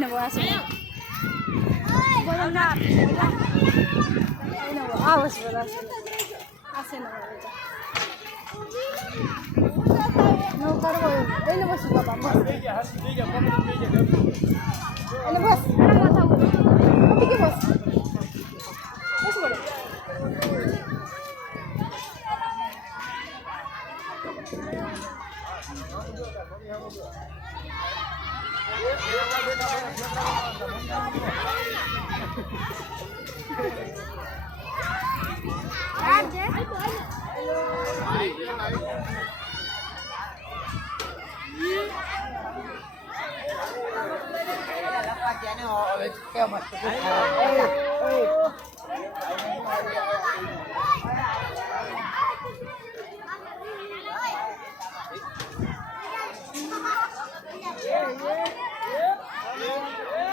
ନେବ ଆସ ଆସେ ନৌକାର ଏଇନେ ବସ ବାବା ବସ ଏଇନେ ବସ ଟିକେ ବସ ବସ ବଡ଼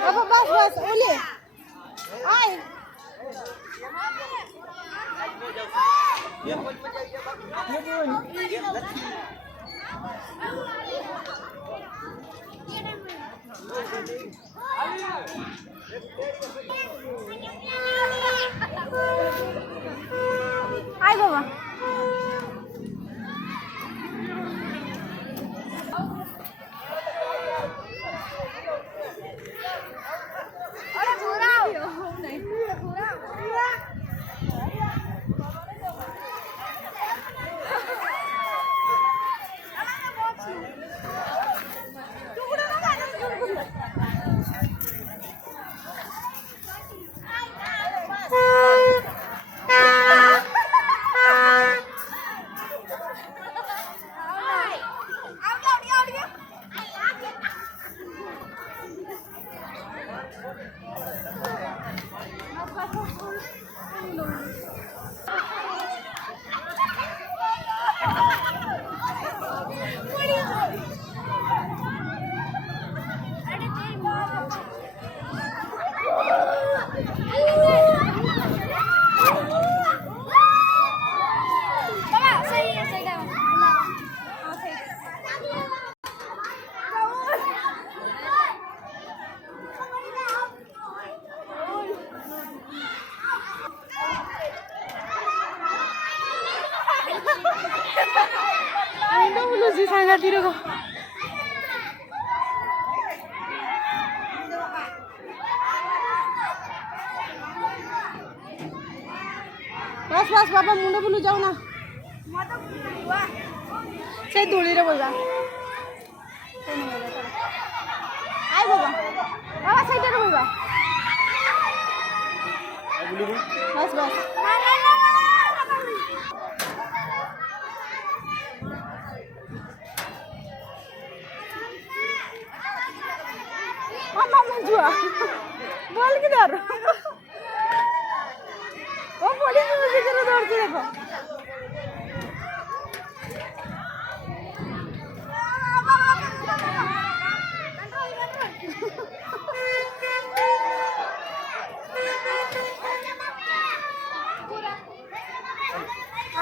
Apa bas boleh? Ai. Ai baba. Si sangat tiro ko. बस बाबा मुंडे बुलू जाओ ना से धूली रे बोलबा आइ बाबा बाबा साइड रे बोलबा बस मामा जुआ बोल किधर ओ पड़ी मुझे करो दौड़ के देखो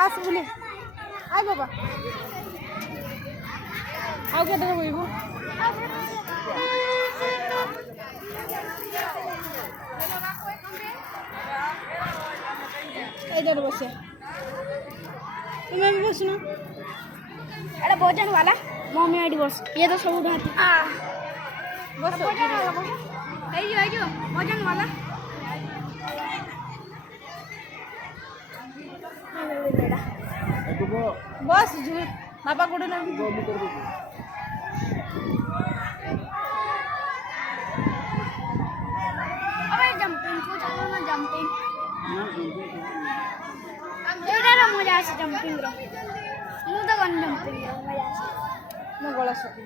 आस बोले आइ बाबा आउ के देखो बोइबो इधर बस तुम्हें भी बसना अरे भोजन वाला मम्मी आईडी बस ये तो सब उठाती बस भोजन वाला भोजन वाला बस बाबा गोड़े ना अबे जंपिंग को चलो ना जंपिंग एटार मजा आसे जंपिंग रो मु तो गन जंपिंग रो मजा आसे मो गला सकी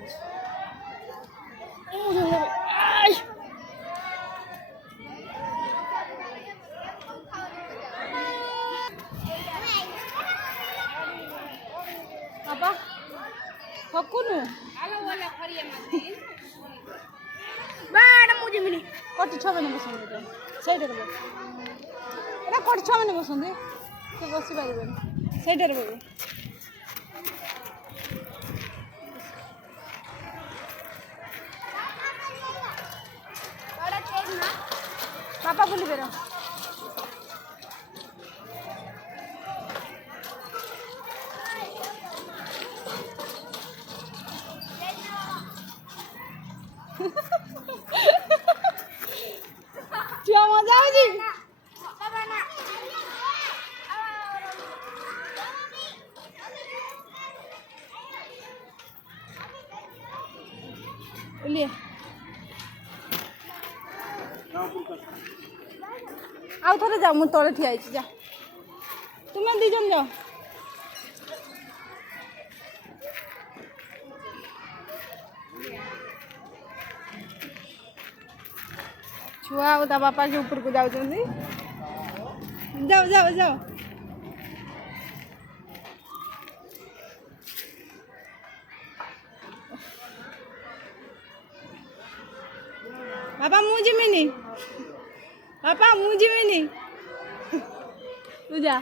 आई apa hakunu ala wala khariya mati bada mujhe mini koti chha mane bosande to side re bos eta koti chha mane bosande se bosi paribe side re bobe बापा बुली बेर छुआ मजा आउची लिए आउ थोड़े जाओ मु तले ठिया जा तुम्हें दी जन जाओ छुआ और ता बापा के ऊपर को जाओ जाओ जाओ जाओ बापा मु जिमिनी बापा मु जिमिनी तू जा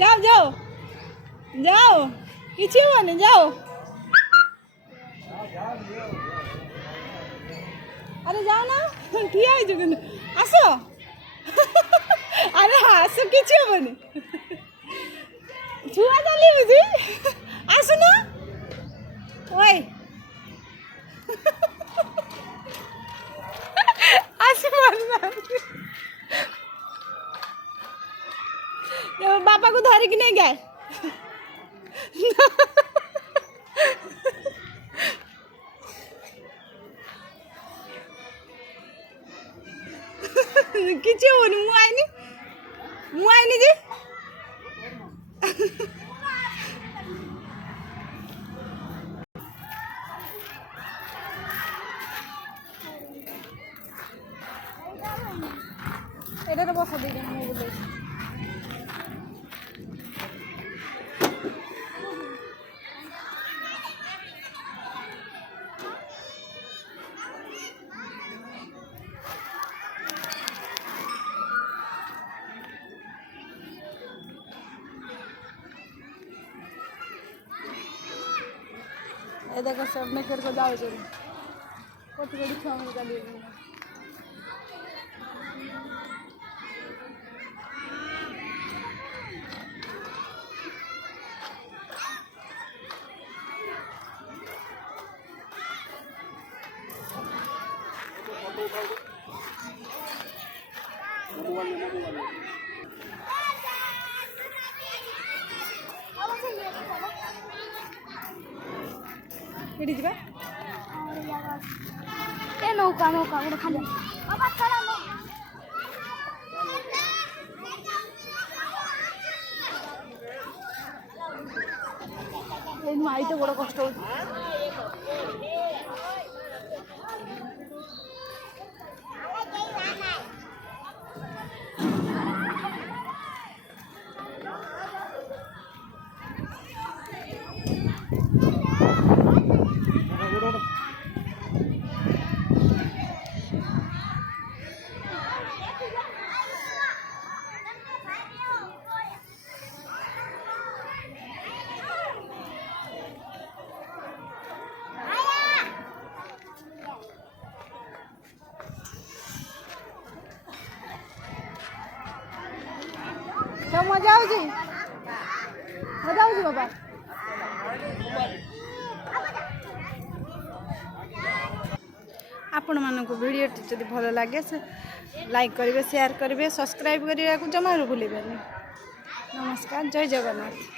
जाओ जाओ जाओ किसी हुआ जाओ अरे जाओ ना ठिया आसो अरे आस किसी हेनी छुआ चली बुझी आस ना ओए आस बापा को धरिकी नहीं गए किसी होनी मु आईनी जी এটা তো বসা দিই মু বলে ये देखो सब में कर को जाओ जरूर कत बड़ी छाव का लिए एडी जिबा ए नौका नौका गोटे खाली बाबा चला ए माई तो बड़ कष्ट हो मजा आउची बाबा आपण मानक वीडियो जब भल लगे से लाइक करेंगे शेयर करेंगे सब्सक्राइब करने को जमार भूलें। नमस्कार जय जगन्नाथ।